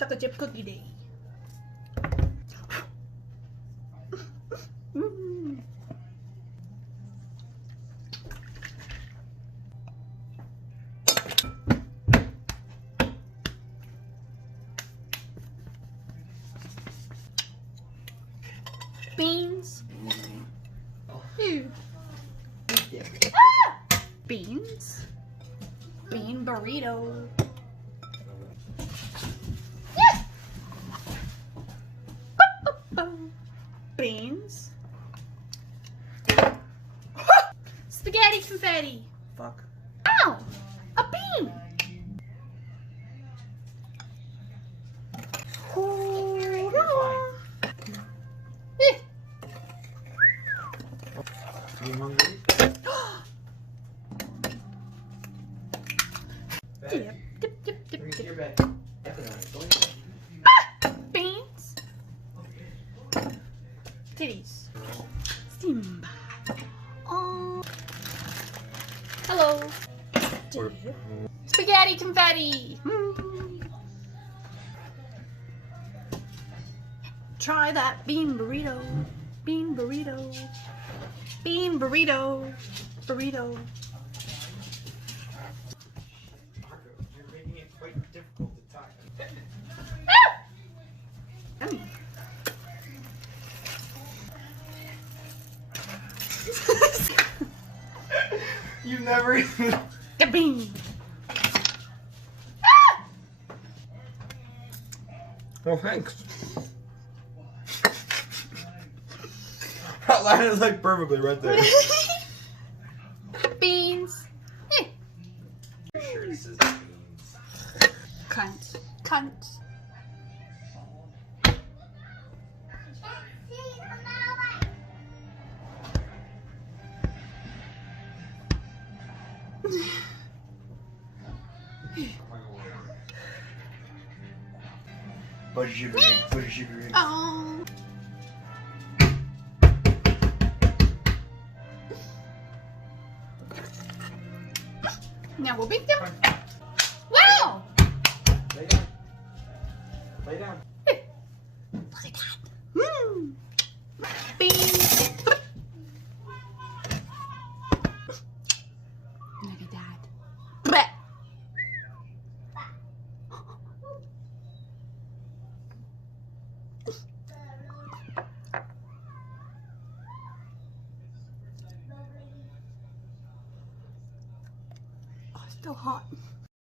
chocolate chip cookie day. Beans. Ew. Ah! Beans. Bean burrito. Yeah. Beans. Spaghetti confetti. Fuck. Ow! A bean. You hungry? Dip, dip, dip, dip, Bring it to your dip. bed. Go ahead. Ah! Beans. Titties. Simba. Oh. Hello. Dip. Spaghetti confetti. Try that bean burrito. Bean burrito. Bean burrito. Burrito. You're making it quite difficult to talk. Yummy. You never even. The bean. Oh, thanks. That line is like perfectly right there. Beans. Sure, this is beans. Cunt. Cunt. Budgie, Oh. Now we'll beat them. Wow! Lay down. Lay down. Look at that. Beans. Look at that. Bleh. Oh, it's still hot.